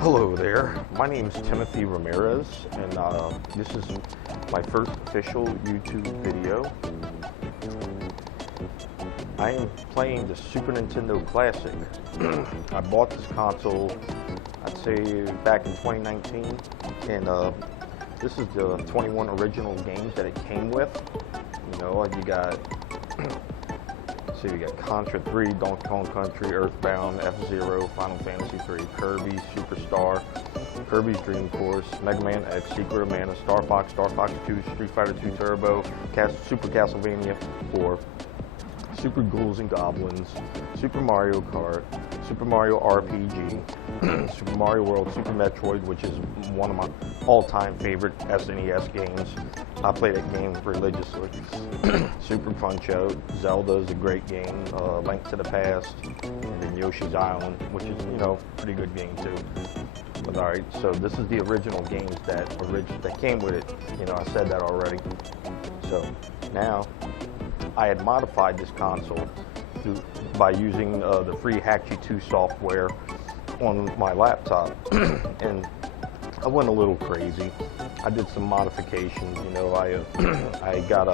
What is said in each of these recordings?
Hello there, my name is Timothy Ramirez, and this is my first official YouTube video. I am playing the Super Nintendo Classic. I bought this console, I'd say back in 2019, and this is the 21 original games that it came with. You know, you got so you got Contra 3, Donkey Kong Country, Earthbound, F-Zero, Final Fantasy 3, Kirby, Superstar, Kirby's Dream Course, Mega Man X, Secret of Mana, Star Fox 2, Street Fighter 2 Turbo, Super Castlevania 4, Super Ghouls and Goblins, Super Mario Kart, Super Mario RPG, Super Mario World, Super Metroid, which is one of my all-time favorite SNES games. I play that game religiously. Super Punch-Out, Zelda is a great game, Link to the Past, and then Yoshi's Island, which is, you know, pretty good game too. But alright, so this is the original games that came with it. You know, I said that already. So now, I had modified this console by using the free Hack-G 2 software on my laptop, and I went a little crazy. I did some modifications. You know, I got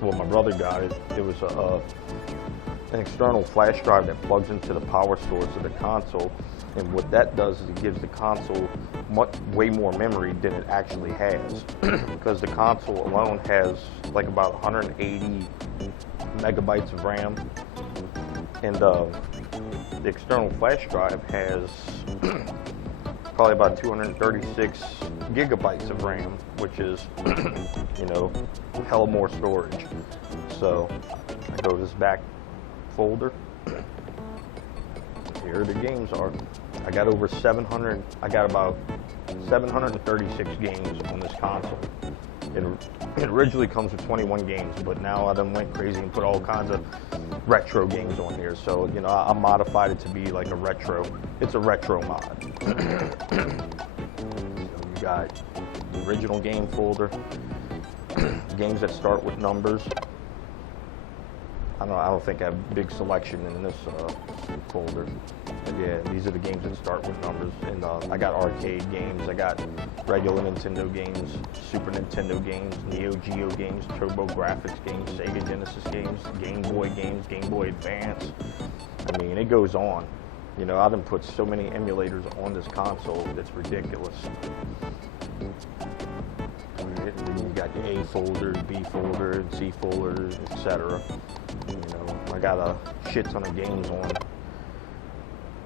well, my brother got it. It was an external flash drive that plugs into the power source of the console, and what that does is it gives the console way more memory than it actually has, because the console alone has like about 180 megabytes of RAM, and the external flash drive has probably about 236 gigabytes of RAM, which is, you know, hell more storage. So I go to this back folder. Here the games are. I got over 700. I got about 736 games on this console. It originally comes with 21 games, but now I done went crazy and put all kinds of retro games on here. So, you know, I modified it to be like a retro. It's a retro mod. So you got the original game folder, games that start with numbers. I don't think I have a big selection in this folder. But yeah, these are the games that start with numbers. And I got arcade games, I got regular Nintendo games, Super Nintendo games, Neo Geo games, Turbo Graphics games, Sega Genesis games, Game Boy games, Game Boy Advance. I mean, it goes on. You know, I've been put so many emulators on this console, it's ridiculous. You got your A folder, B folder, C folder, etc. You know, I got a shit ton of games on,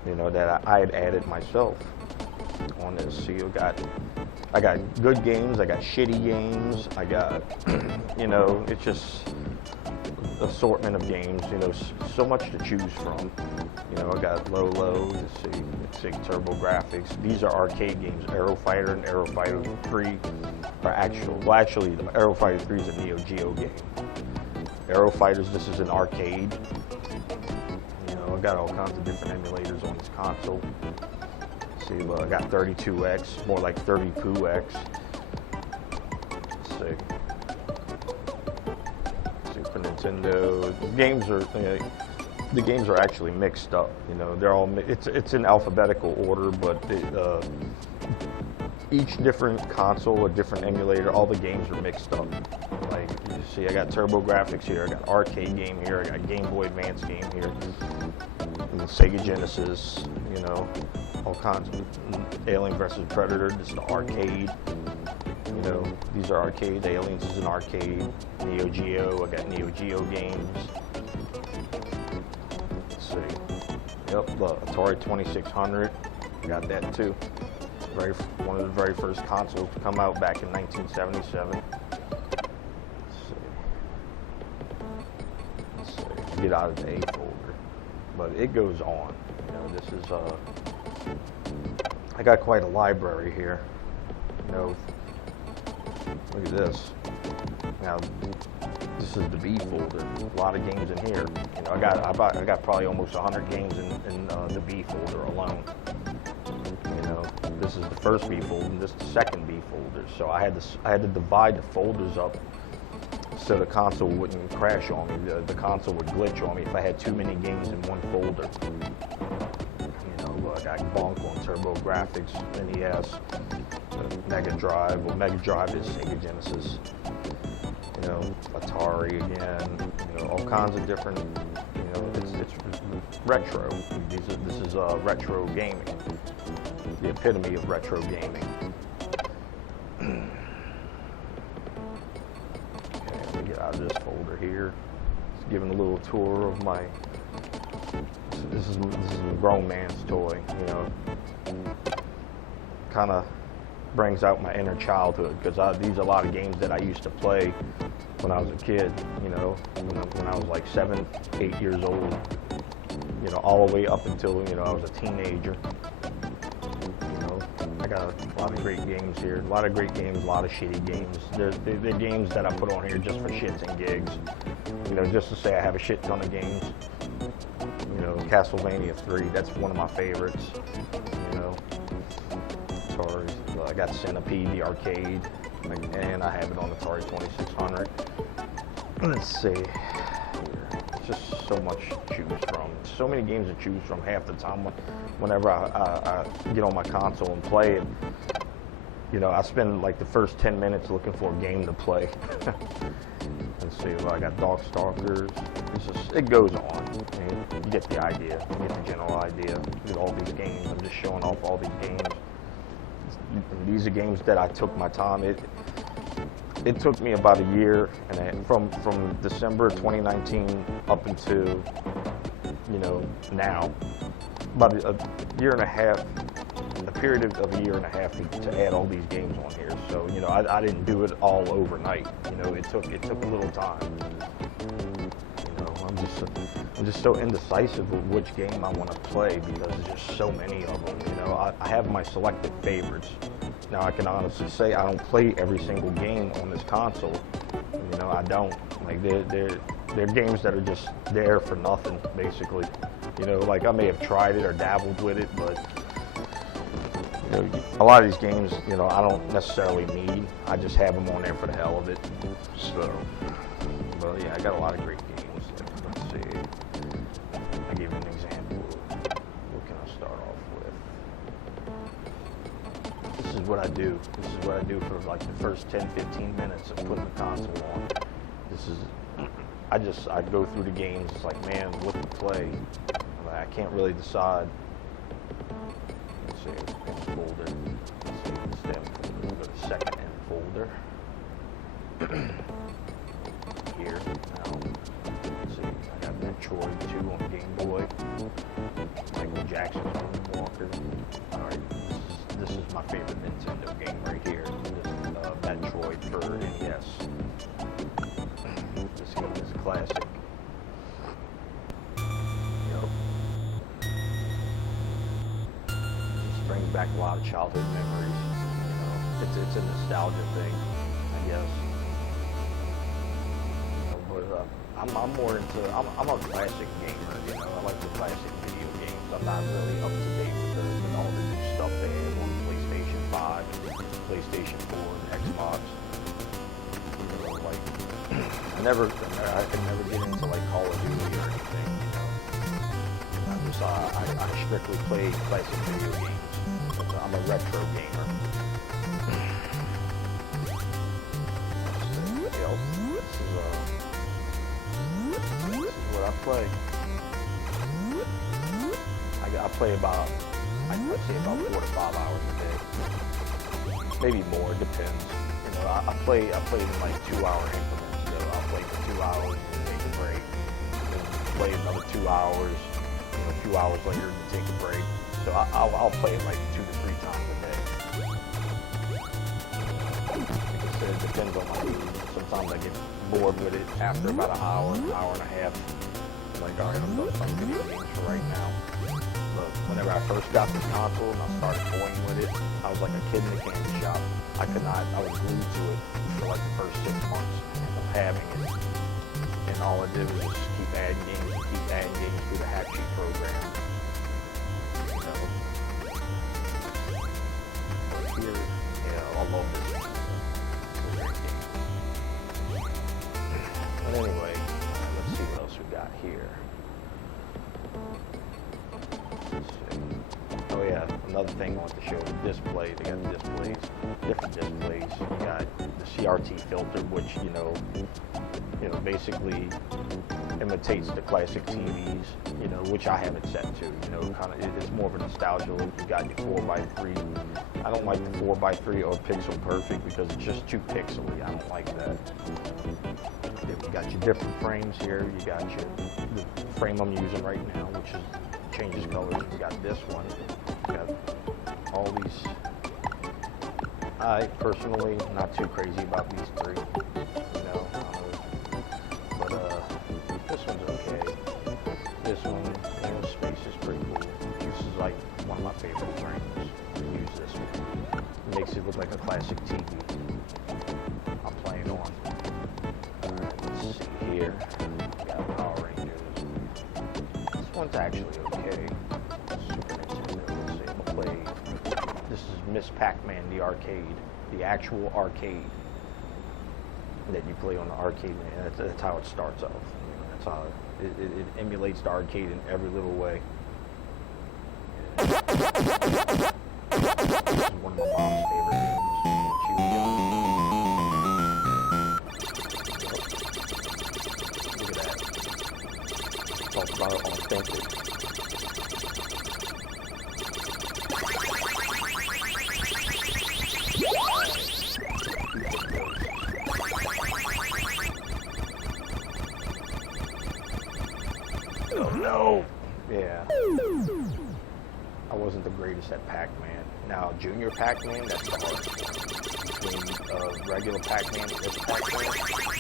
you know, that I had added myself on this. So I got good games, I got shitty games, I got, you know, it's just assortment of games, you know, so much to choose from. You know, I got Lolo, let's see, Turbo Graphics. These are arcade games. Aero Fighter and Aero Fighter 3 are actually, the Aero Fighter 3 is a Neo Geo game. Aero Fighters, this is an arcade. You know, I got all kinds of different emulators on this console. See, well, I got 32X, more like 32X. Let's see. Super Nintendo. The games are actually mixed up. You know, they're all it's in alphabetical order, but each different console, a different emulator, all the games are mixed up. Like, you see, I got Turbo Graphics here, I got arcade game here, I got Game Boy Advance game here, and Sega Genesis, you know, all kinds of Alien vs. Predator, this is the arcade. You know, these are arcade. Aliens is an arcade. Neo Geo, I got Neo Geo games. Let's see. Yep, the Atari 2600, I got that too. One of the very first consoles to come out back in 1977. Let's see. Get out of the A folder, but it goes on. You know, this is I got quite a library here. You know, look at this. Now, this is the B folder. A lot of games in here. You know, I got probably almost 100 games in the B folder alone. You know, this is the first B folder, and this is the second B folder. So I had to divide the folders up so the console wouldn't crash on me. The console would glitch on me if I had too many games in one folder. You know, I got Bonk on TurboGrafx, NES, Mega Drive. Well, Mega Drive is Sega Genesis. You know, Atari again. You know, all kinds of different. You know, it's retro. This is retro gaming. The epitome of retro gaming. Okay, let me get out of this folder here. Just giving a little tour of my. This is a grown man's toy. You know, kind of brings out my inner childhood because these are a lot of games that I used to play when I was a kid. You know, when I was like 7, 8 years old. You know, all the way up until I was a teenager. I got a lot of great games here. A lot of great games, a lot of shitty games. They're games that I put on here just for shits and gigs. You know, just to say I have a shit ton of games. You know, Castlevania 3, that's one of my favorites. You know, Atari. I got Centipede, the arcade, and I have it on Atari 2600. Let's see. It's just so much to choose from. So many games to choose from half the time. Whenever I get on my console and play it, you know, I spend like the first 10 minutes looking for a game to play. Let's see, well, I got Darkstalkers. It goes on. And you get the idea. You get the general idea. With all these games, I'm just showing off all these games. These are games that I took my time. It took me about a year, and from December 2019 up until, you know, now, about a year and a half, a period of a year and a half to add all these games on here. So, you know, I didn't do it all overnight. You know, it took a little time. You know, I'm just so indecisive of which game I want to play because there's just so many of them. You know, I have my selected favorites. Now I can honestly say I don't play every single game on this console. You know, I don't. Like they're games that are just there for nothing, basically. You know, like I may have tried it or dabbled with it, but you know, a lot of these games, you know, I don't necessarily need. I just have them on there for the hell of it. So, but yeah, I got a lot of great games. Let's see. I'll give you an example. What can I start off with? This is what I do. This is what I do for like the first 10, 15 minutes of putting the console on. This is, I go through the games. It's like, man, what to play? I can't really decide. Let's see, end folder. Let's see, stem folder. Go to second end folder. Here, now, let's see, I got Metroid 2 on Game Boy. Michael Jackson's on the Walker. Alright, this is my favorite Nintendo game right here. This is Metroid for NES. This game is a classic. Brings back a lot of childhood memories. You know, it's a nostalgia thing, I guess. You know, but I'm more into. I'm a classic gamer. You know, I like the classic video games. I'm not really up to date with all the new stuff they have on PlayStation 5, PlayStation 4, and Xbox. You know, like I could never get into like Call of Duty or anything. You know, I strictly play classic video games. I'm a retro gamer. This is what I play. I play about, I'd say about 4 to 5 hours a day. Maybe more, it depends. You know, I play in like 2-hour increments. So I'll play for 2 hours and take a break. Then play another 2 hours. You know, a few hours later and take a break. So I'll play it like 2 to 3 times a day. Like I said, it depends on my mood. Sometimes I get bored with it after about an hour and a half. I'm like, alright, I'm done playing video games for right now. But whenever I first got this console and I started toying with it, I was like a kid in a candy shop. I was glued to it for like the first 6 months of having it. And all I did was just keep adding games through the hack sheet program. Here, yeah, I love this game. But anyway, let's see what else we got here. Let's see. another thing I want to show. The display. They got displays, different displays. You got the CRT filter, which basically imitates the classic TVs. Which I have it set to. It's more of a nostalgia look. You got your 4x3. I don't like the 4x3 or pixel perfect because it's just too pixely. I don't like that. You got your different frames here. You got the frame I'm using right now, which changes colors. You got this one. You got all these. I personally not too crazy about these three. But this one's okay. This one, space is pretty cool. This is like one of my favorite frames. I use this one. It makes it look like a classic TV. I'm playing on. Alright, let's see here. We got Power Rangers. This one's actually okay. Super Nintendo. Let's see if I'll play. This is Miss Pac Man, the arcade. The actual arcade that you play on the arcade. And that's how it starts off. That's how it emulates the arcade in every little way. This is one of my mom's favorite games. She was young. Look at that. Talk about authentic. Oh no! Yeah. I wasn't the greatest at Pac-Man. Now, Junior Pac-Man, that's the hardest one. Between regular Pac-Man and this Pac-Man,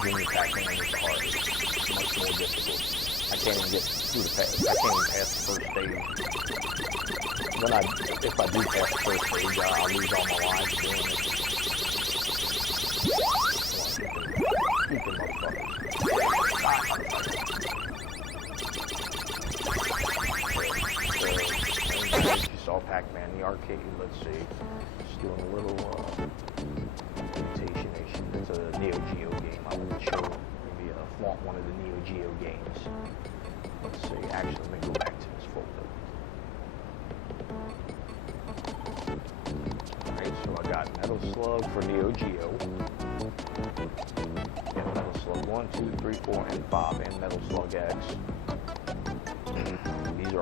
Junior Pac-Man is the hardest. It's much more difficult. I can't even get through I can't even pass the first stage. If I do pass the first stage, I'll lose all my lives doing it. Stupid motherfuckers. You saw Pac-Man in the arcade. Let's see. Just doing a little imitation. It's a Neo Geo game. I want to show maybe flaunt one of the Neo Geo games. Let's see. Actually, let me go back to this folder. Alright, so I got Metal Slug for Neo Geo. And Metal Slug 1, 2, 3, 4, and 5, and Metal Slug X. These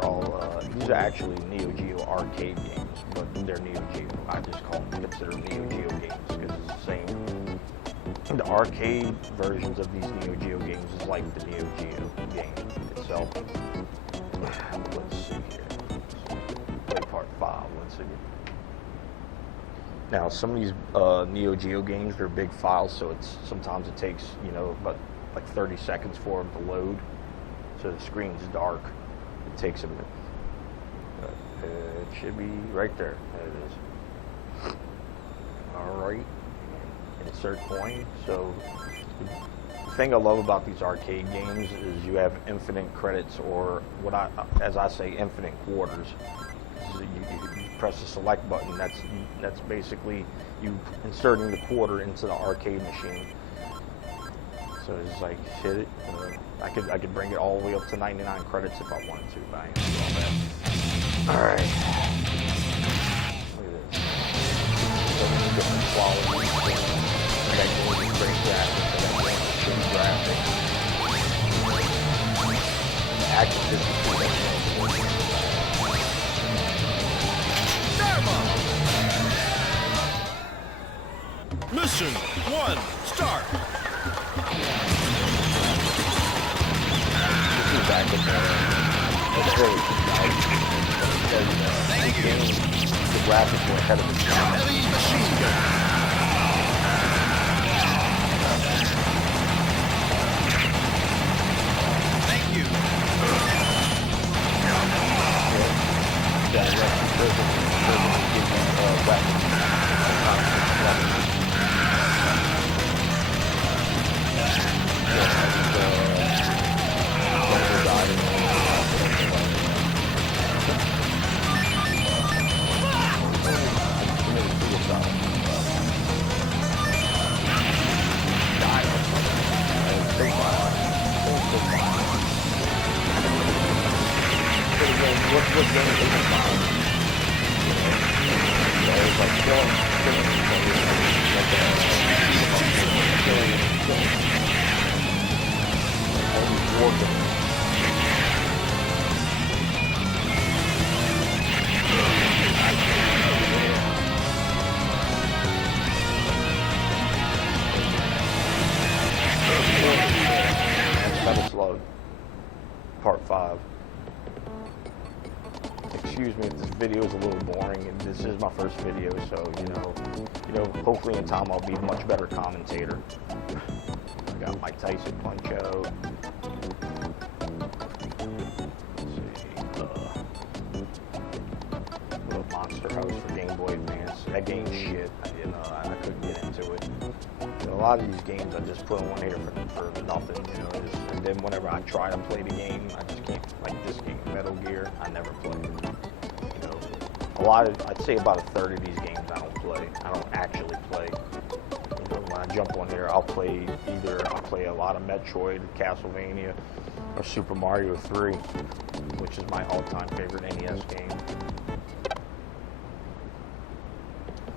are actually Neo Geo arcade games, but they're Neo Geo. I just consider them Neo Geo games because it's the same. The arcade versions of these Neo Geo games is like the Neo Geo game itself. Let's see here. Play part 5. Let's see. Now, some of these Neo Geo games, they're big files, so sometimes it takes about like 30 seconds for them to load. So the screen's dark. It takes a minute. It should be right there. There it is. Alright. Insert coin. So the thing I love about these arcade games is you have infinite credits, or as I say, infinite quarters. You press the select button. That's basically you inserting the quarter into the arcade machine. So it's like hit it. I could bring it all the way up to 99 credits if I wanted to, but I ain't gonna do all that. All right. Look at this. So many different qualities. I got really great graphics. I got really graphics. Actually, this is cool. Mission 1, start! Back up there. That's really nice. Thank you. The graphics were ahead of its time. Heavy machine gun. Thank you. Yeah, that's because of giving weapons. What game is it? was like killing all these war games. Slug, part 5. Excuse me if this video is a little boring, and this is my first video, so you know, hopefully in time I'll be a much better commentator. I got Mike Tyson Punch Out. Let's see, little Monster House for Game Boy Advance. That game's shit. I couldn't get into it. A lot of these games I just put on here for nothing, and then whenever I try to play the game, I just can't. Like this game, Metal Gear, I never play. I'd say about a third of these games I don't play. I don't actually play. When I jump on here, I'll play a lot of Metroid, Castlevania, or Super Mario 3, which is my all-time favorite NES game.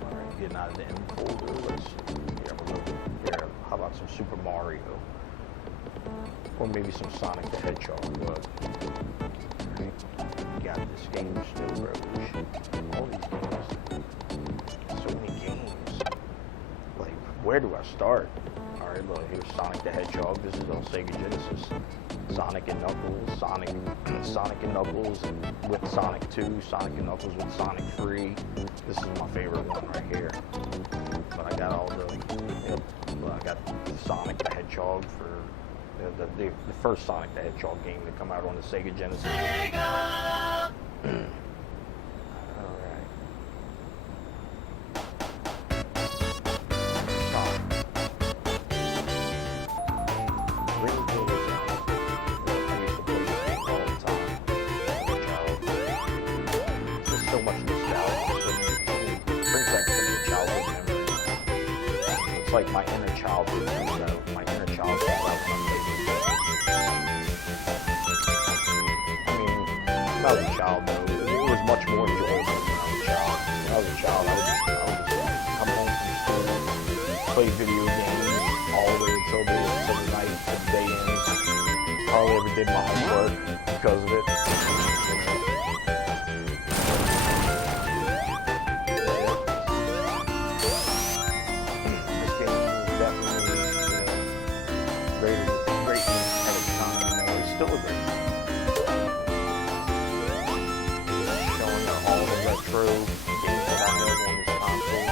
Alright, getting out of the M folder, let's see. Here, how about some Super Mario? Or maybe some Sonic the Hedgehog. Got this game still, bro. All these games. So many games. Like, where do I start? Alright, look, here's Sonic the Hedgehog. This is on Sega Genesis. Sonic and Knuckles, Sonic and Knuckles with Sonic 2, Sonic and Knuckles with Sonic 3. This is my favorite one right here. But I got all the, I got Sonic the Hedgehog for the first Sonic the Hedgehog game to come out on the Sega Genesis. Sega! Alright. Bring games out. I used to play this game all the time as a child. There's so much nostalgia. It brings back so many childhood memories. It's like my inner childhood. My inner childhood. I was a child, though. It was much more enjoyable when I was a child. When I was a child, I would just come home from school, play video games all the way until the night, till the day ends. Hardly ever did my homework because of it. This game was definitely great at its time. It's still a great game. Retro games that I have on this console.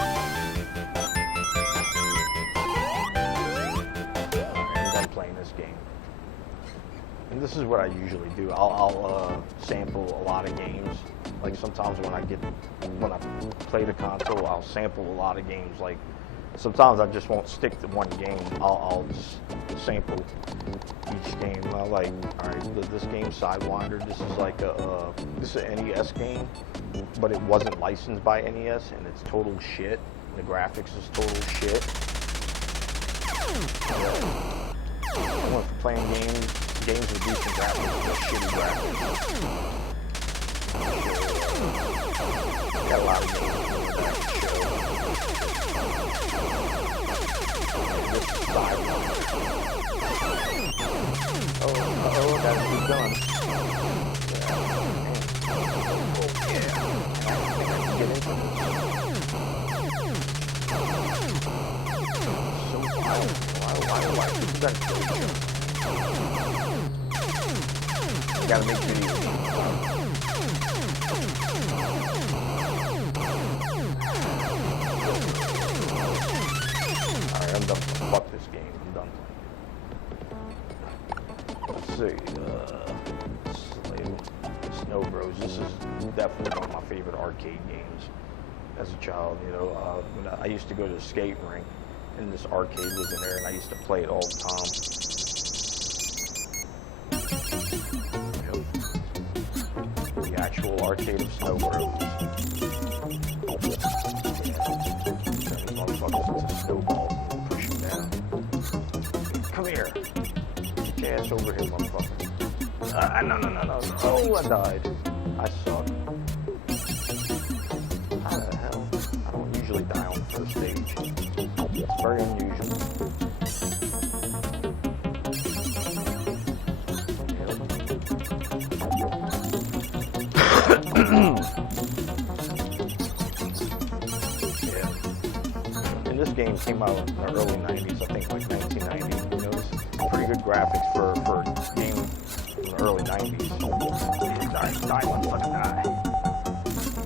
I'm done playing this game. And this is what I usually do. I'll sample a lot of games. Like sometimes when I play the console, I'll sample a lot of games. Like sometimes I just won't stick to one game. I'll just sample each game. Alright, this game Sidewinder. This is like this is an NES game, but it wasn't licensed by NES, and it's total shit. The graphics is total shit. I went for playing games with decent graphics, but shitty graphics. Got a lot of games with that shit. This is Sidewinder. That's a good gun. Get into this. So violent. Why people gotta kill each other? You gotta make videos. Alright, I'm done. Fuck this game. I'm done. Let's see. Snow Bros. This is definitely one of my favorite arcade games as a child. When I used to go to the skate rink, and this arcade was in there, and I used to play it all the time. The actual arcade of Snow Bros. Turn these motherfuckers into snowballs and push them down. Come here. Get your ass over here, motherfucker. No. Oh, I died. I suck. How the hell? I don't Yeah. And this game came out in the early 90s, I think like 1990. You know, it's pretty good graphics for a game in the early 90s. Die, motherfucker, die.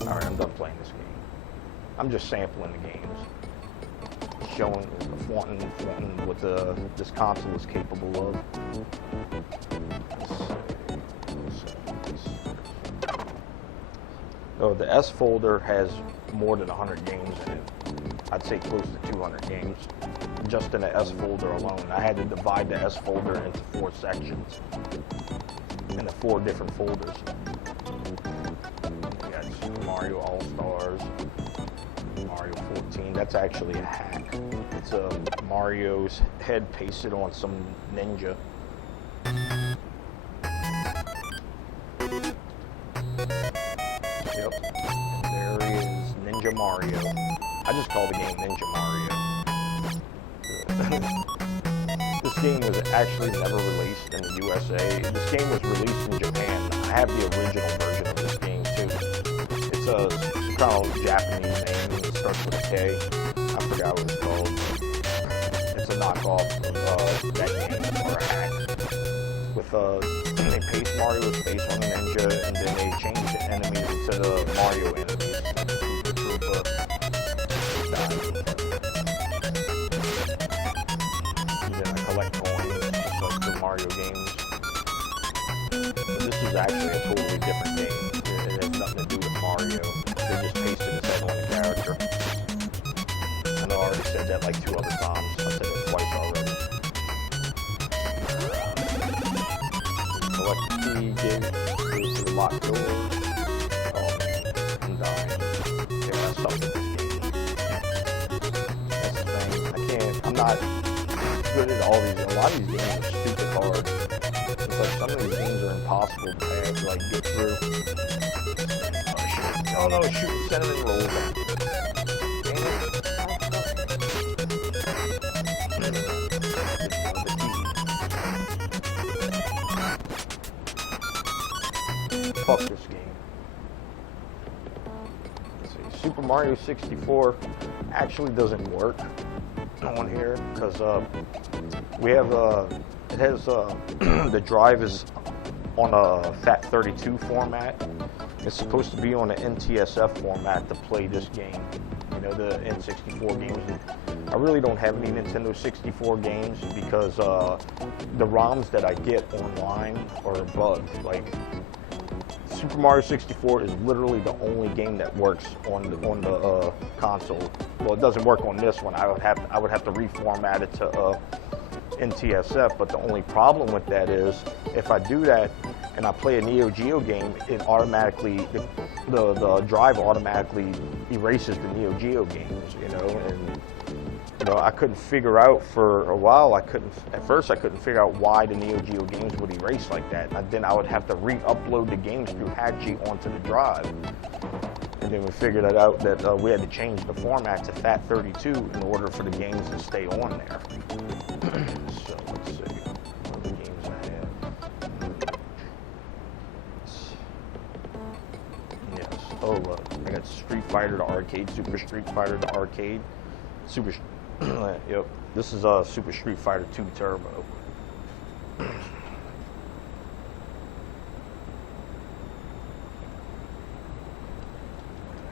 Alright, I'm done playing this game. I'm just sampling the games. Showing, flaunting what this console is capable of. Oh, the S folder has more than 100 games in it. I'd say close to 200 games, just in the S folder alone. I had to divide the S folder into 4 sections, into 4 different folders. We got Super Mario All-Stars, Mario 14. That's actually a hack. It's Mario's head pasted on some ninja. Yep, there is Ninja Mario. I just call the game Ninja Mario. This game was actually never released in the USA. This game was released in Japan. I have the original version of this game too. It's a kind of Japanese name. It starts with a K. I forgot what it's called. It's a knockoff of that game, or a hack. With they paste Mario's face on the ninja, and then they change the enemies into the Mario enemies. And then I collect coins, just like the Mario games. But this is actually a totally different game. It has nothing to do with Mario. They just pasted his head on the character. I know I already said that like 2 other times. I said it twice already. Collect the key, goes to the locked door. Oh man, I'm dying. Yeah, I suck at this game. That's the thing. I'm not good at all these. A lot of these games are stupid hard. It's like some of these games are impossible to pass, like get through. Oh no, shoot, cinnamon rolls. Damn it. Fuck this game. Let's see. Super Mario 64 actually doesn't work on here because we have it has the drive is on a FAT32 format. It's supposed to be on an NTSF format to play this game. You know, the N64 games. I really don't have any Nintendo 64 games because the ROMs that I get online are bugged. Like Super Mario 64 is literally the only game that works on the console. Well, it doesn't work on this one. I would have to reformat it to NTSF. But the only problem with that is if I do that and I play a Neo Geo game, it automatically the drive automatically erases the Neo Geo games. You know, and you know I couldn't figure out for a while. At first I couldn't figure out why the Neo Geo games would erase like that. And then I would have to re-upload the games through Hatchie onto the drive. And then we figured it out that we had to change the format to FAT32 in order for the games to stay on there. So let's see what other games I have. Yes. Oh, I got Street Fighter the arcade, Super Street Fighter the arcade, Yep. This is Super Street Fighter 2 Turbo.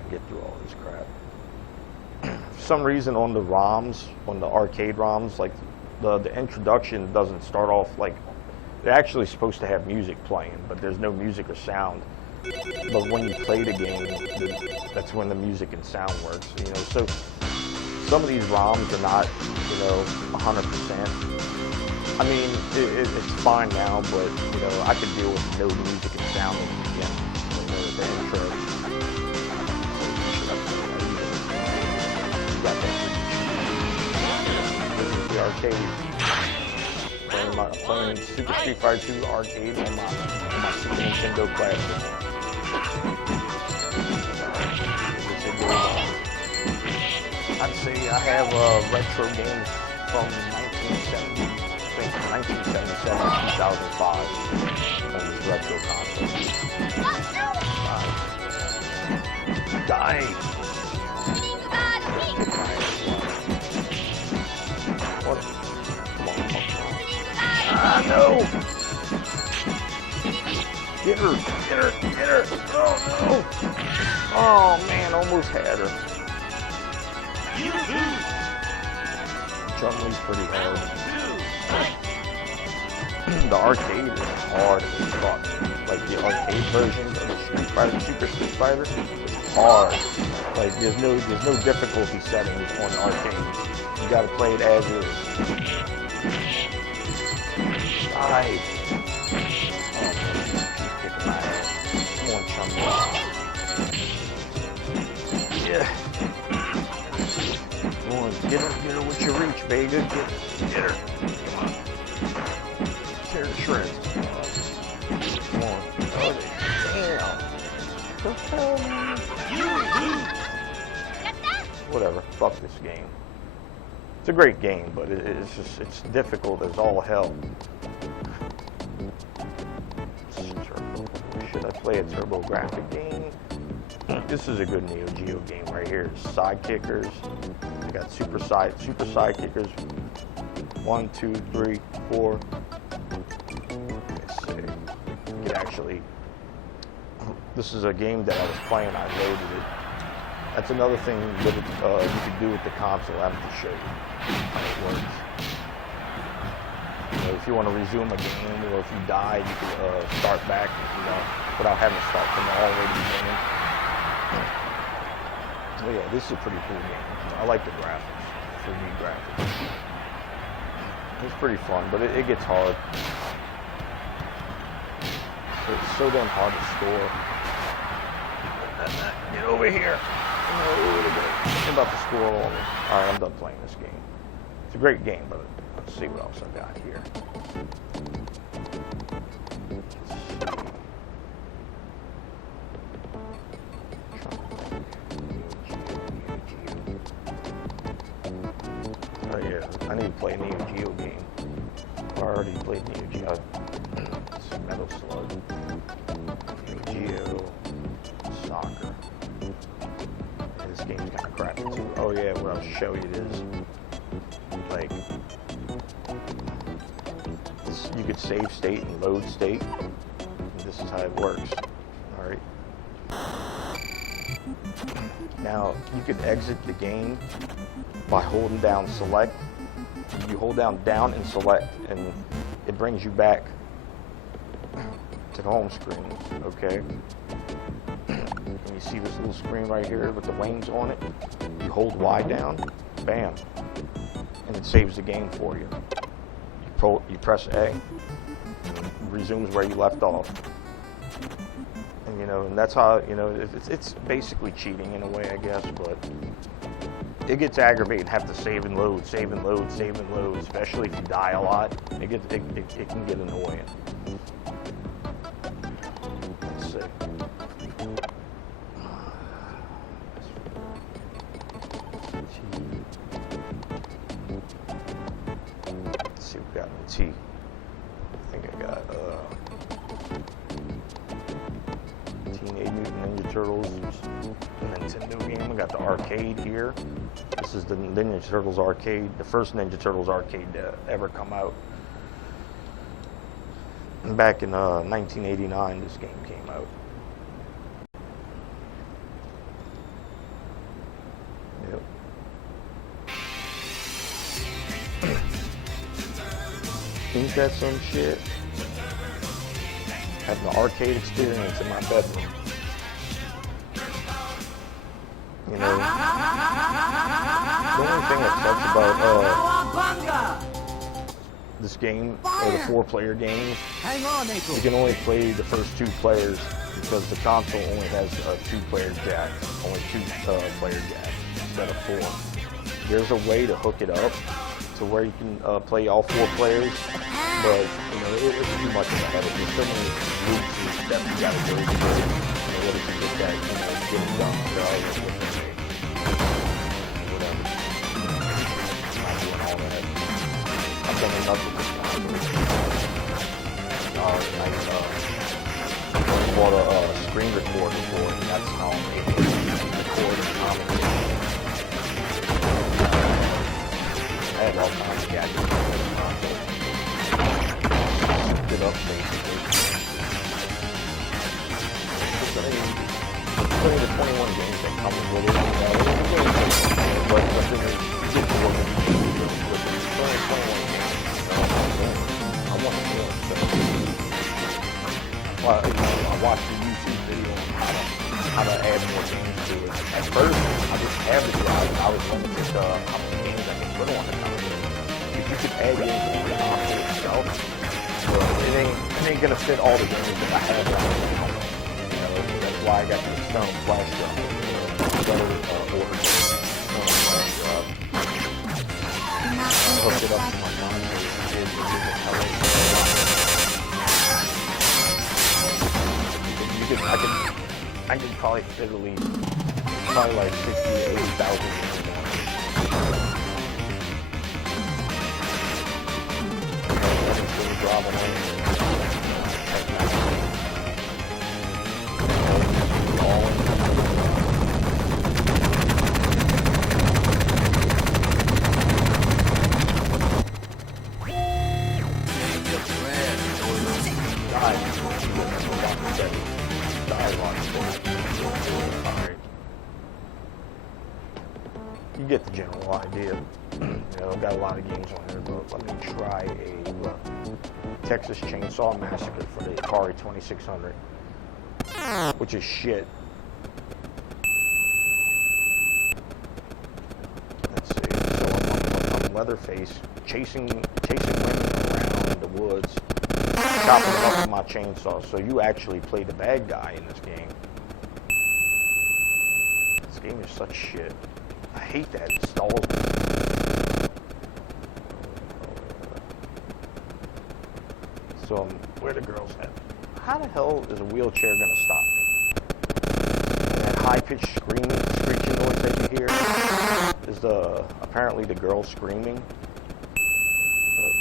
Get through all this crap. For some reason on the ROMs, on the arcade ROMs, like the introduction doesn't start off like, they're actually supposed to have music playing, but there's no music or sound. But when you play the game, that's when the music and sound works. You know, so some of these ROMs are not, you know, 100%. I mean, it's fine now, but you know, I could deal with no music and sound in the beginning, the intro. This is the arcade. Playing Super Street Fighter 2 arcade on my Super Nintendo Classic. I'd say I have retro games from 1977 to 2005 on this retro console. Die! What? Come on, come on. Ah, no! Get her! Get her! Get her! Oh, no! Oh, man, almost had her. Chun-Li's pretty hard. The arcade is hard as fuck. Like the arcade version of the Street Fighter, Super Street Fighter, is hard. Like there's no difficulty settings on the arcade. You gotta play it as is. Die. Oh, keep kicking my ass. Come on, Chun-Li. Yeah. Come on, get her with your reach, Vega. Get her. Come on. Tear the shreds. Come on. Oh, damn. The hell, man? Whatever. Fuck this game. It's a great game, but it's difficult as all hell. Should I play a TurboGrafx game? This is a good Neo Geo game right here. Sidekicks. I got Super Sidekicks. 1, 2, 3, 4. Let's see. You can actually. This is a game that I was playing. I loaded it. That's another thing that you can do with the console. I have to show you how it works. You know, if you want to resume a game, or if you die, you can start back. You know, without having to start from all the way to the beginning. Oh yeah, this is a pretty cool game. I like the graphics, 3D graphics. It's pretty fun, but it gets hard. It's so damn hard to score. Get over here. I'm about to score all of it. Alright, I'm done playing this game. It's a great game, but let's see what else I got here. Oh yeah, I need to play a Neo Geo game. I already played Neo Geo. It's Metal Slug. Neo Geo. Soccer. And this game's kind of crappy too. Oh yeah, what I'll show you is, like, you could save state and load state. And this is how it works. Alright. Now, you can exit the game by holding down select. You hold down and select, and it brings you back to the home screen, okay? And you see this little screen right here with the lanes on it. You hold Y down, bam, and it saves the game for you. You press A, and it resumes where you left off. And you know, and that's how, you know, it's basically cheating in a way, I guess, but it gets aggravating, have to save and load, especially if you die a lot. It can get annoying. Let's see. Let's see what we got in the T. I think I got Teenage Mutant Ninja Turtles, Nintendo game. We got the arcade here. This is the Ninja Turtles arcade, the first Ninja Turtles arcade to ever come out. And back in 1989, this game came out. Yep. Ain't that some shit? Having an arcade experience in my bedroom. You know, the only thing that sucks about this game, or the 4-player games, you can only play the first 2 players because the console only has a 2-player jack, only 2-player jack instead of 4. There's a way to hook it up to where you can play all 4 players, but you know, it's too much of a headache. There's so many loops and steps you gotta go through in order to get that, you know, get it done. So I was whatever. I'm doing all that. I've done enough with this now. I bought a screen recorder for it, and that's how I'm able to record and comment. I had all kinds of gadgets on this console. It up basically. Plenty of 21 games that come with it. But then you get to work with 21 games. I want to feel it. Well, I watched a YouTube video on how to add more games to it. At first, I just had the drive. I was limited to how many games I could put on the console. If you could add games on the console itself, it ain't gonna fit all the games that I have on the console. You know, that's why I got the external flash drive. Better order. Hook it up to my monitor. I could probably fit at least like 60 to 80,000 games on it. You get the general idea. You know, I've got a lot of games on here, but let me try a Texas Chainsaw Massacre for the Atari 2600, which is shit. Let's see. So I'm Leatherface, chasing women around the woods, chopping them up with my chainsaw. So you actually play the bad guy in this game. This game is such shit. I hate that it stalls me. So where the girls at? How the hell is a wheelchair gonna stop me? And that high-pitched screeching noise that you hear is apparently the girl screaming. There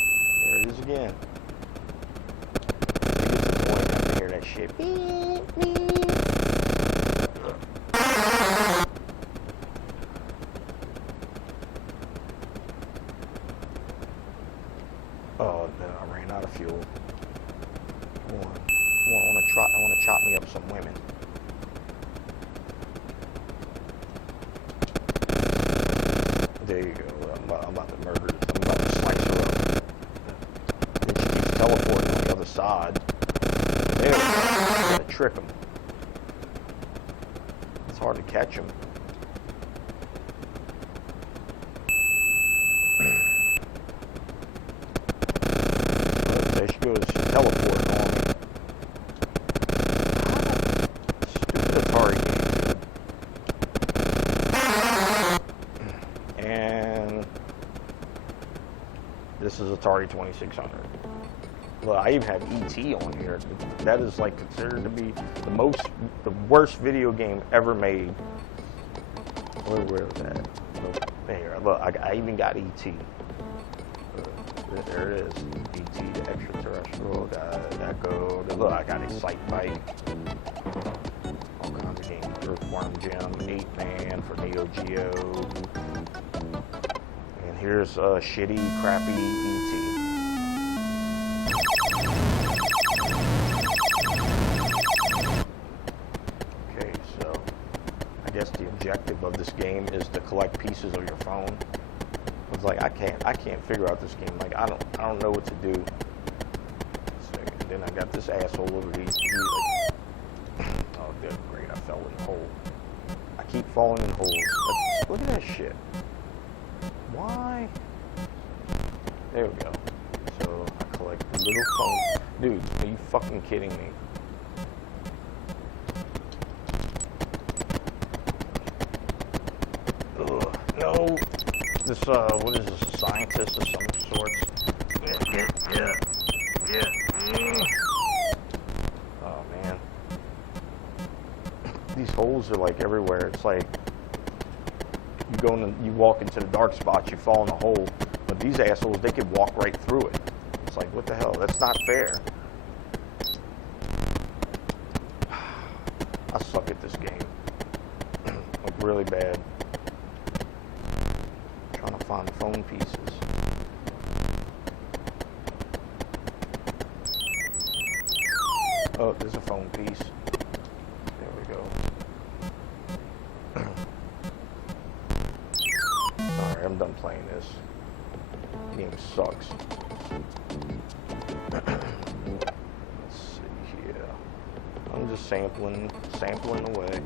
it is again. It gets annoying having to hear that shit. Oh, no, I ran out of fuel. I want to chop me up some women. There you go. I'm about to murder. I'm about to slice her up. And she keeps teleporting on the other side. There we go. I'm going to trick them. It's hard to catch them. There she goes. She's teleporting on me. Stupid Atari game. And this is Atari 2600. Well, I even have E.T. on here. That is like considered to be the worst video game ever made. Where was that? There, look, I even got E.T. There it is. E.T. the extraterrestrial. Got Echo. Look, I got a Sight Bite. All kinds of games. Earthworm Jim, 8-Man for Neo Geo. And here's a shitty, crappy E.T. Okay, so I guess the objective of this game is to collect pieces of your phone. It's like I can't figure out this game. Like I don't know what to do. So, then I got this asshole over here. Oh, good, great! I fell in the hole. I keep falling in holes. Look at that shit. Why? There we go. So I collect little phone. Dude, are you fucking kidding me? Ugh, no. This, what is this, a scientist of some sorts? Yeah. Oh, man. These holes are, like, everywhere. It's like, you walk into the dark spots, you fall in a hole. But these assholes, they could walk right through it. It's like, what the hell? That's not fair. I suck at this game. Like, really bad. Trying to find phone pieces. Oh, there's a phone piece. There we go. Alright, I'm done playing this. The game sucks. Let's see here. I'm just sampling away.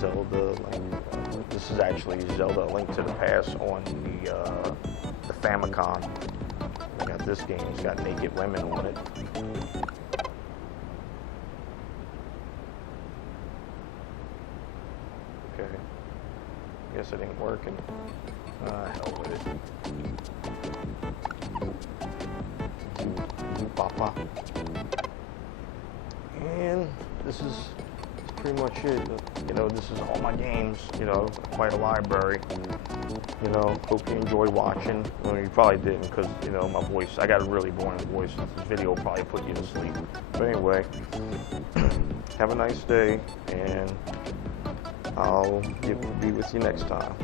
Zelda, this is actually Zelda: A Link to the Past on the Famicom. I got this game. It's got naked women on it. Okay. Guess it ain't working. Hell with it. Papa. And this is pretty much it. You know, this is all my games. You know, quite a library. You know, hope you enjoy watching. Well, you probably didn't because, you know, my voice. I got a really boring voice. This video will probably put you to sleep. But anyway, have a nice day, and I'll be with you next time.